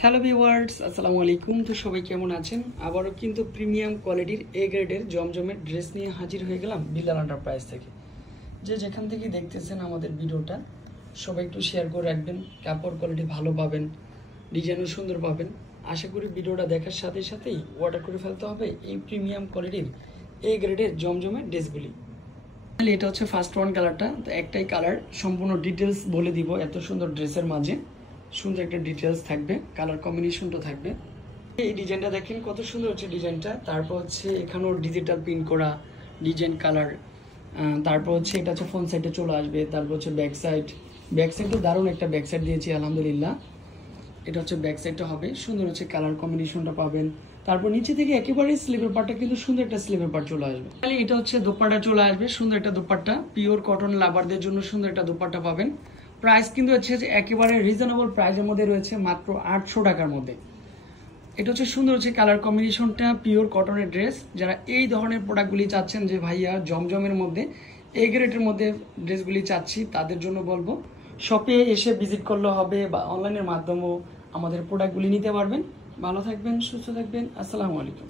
Hello viewers, আসসালামু আলাইকুম। তো সবাই কেমন আছেন? আবারও কিন্তু প্রিমিয়াম কোয়ালিটির এ গ্রেডের জমজমের ড্রেস নিয়ে হাজির হয়ে গেলাম বিলাল এন্টারপ্রাইজ থেকে। যে যেখান থেকে দেখতেছেন আমাদের ভিডিওটা, সবাই একটু শেয়ার করে রাখবেন। কাপড় কোয়ালিটি ভালো পাবেন, ডিজাইনও সুন্দর পাবেন। আশা করি ভিডিওটা দেখার সাথে সাথেই অর্ডার করে ফেলতে হবে এই প্রিমিয়াম কোয়ালিটির এ গ্রেডের জমজমের ড্রেসগুলি। এটা হচ্ছে ফার্স্ট ওয়ান কালারটা, তো একটাই কালার, সম্পূর্ণ ডিটেলস বলে দিব। এত সুন্দর ড্রেসের মাঝে সুন্দর একটা ডিটেলস থাকবে, কালার কম্বিনেশনটা থাকবে। এই ডিজাইনটা দেখেন কত সুন্দর হচ্ছে ডিজাইনটা। তারপর হচ্ছে এখানেও ডিজিটাল প্রিন্ট করা ডিজাইন কালার। তারপর হচ্ছে এটা হচ্ছে ফ্রন্ট সাইডে চলে আসবে। তারপর হচ্ছে ব্যাক সাইডও দারুণ একটা ব্যাক সাইড দিয়েছি আলহামদুলিল্লাহ। এটা হচ্ছে ব্যাক সাইডটা হবে সুন্দর, হচ্ছে কালার কম্বিনেশনটা পাবেন। তারপর নিচে থেকে একেবারে স্লিভের পার্টটা কিন্তু সুন্দর একটা স্লিভের পার্ট চলে আসবে। এটা হচ্ছে দোপাট্টা চলে আসবে, সুন্দর একটা দোপাট্টা, পিওর কটন লাভারদের জন্য সুন্দর একটা দোপাট্টা পাবেন। প্রাইস কিন্তু হচ্ছে যে একেবারে রিজনেবল প্রাইসের মধ্যে রয়েছে, মাত্র 800 টাকার মধ্যে। এটা হচ্ছে সুন্দর, হচ্ছে কালার কম্বিনেশনটা, পিওর কটনের ড্রেস। যারা এই ধরনের প্রোডাক্টগুলি চাচ্ছেন যে ভাইয়া জমজমের মধ্যে এই গ্রেডের মধ্যে ড্রেসগুলি চাচ্ছি, তাদের জন্য বলবো শপে এসে ভিজিট করলে হবে বা অনলাইনের মাধ্যমেও আমাদের প্রোডাক্টগুলি নিতে পারবেন। ভালো থাকবেন, সুস্থ থাকবেন। আসসালামু আলাইকুম।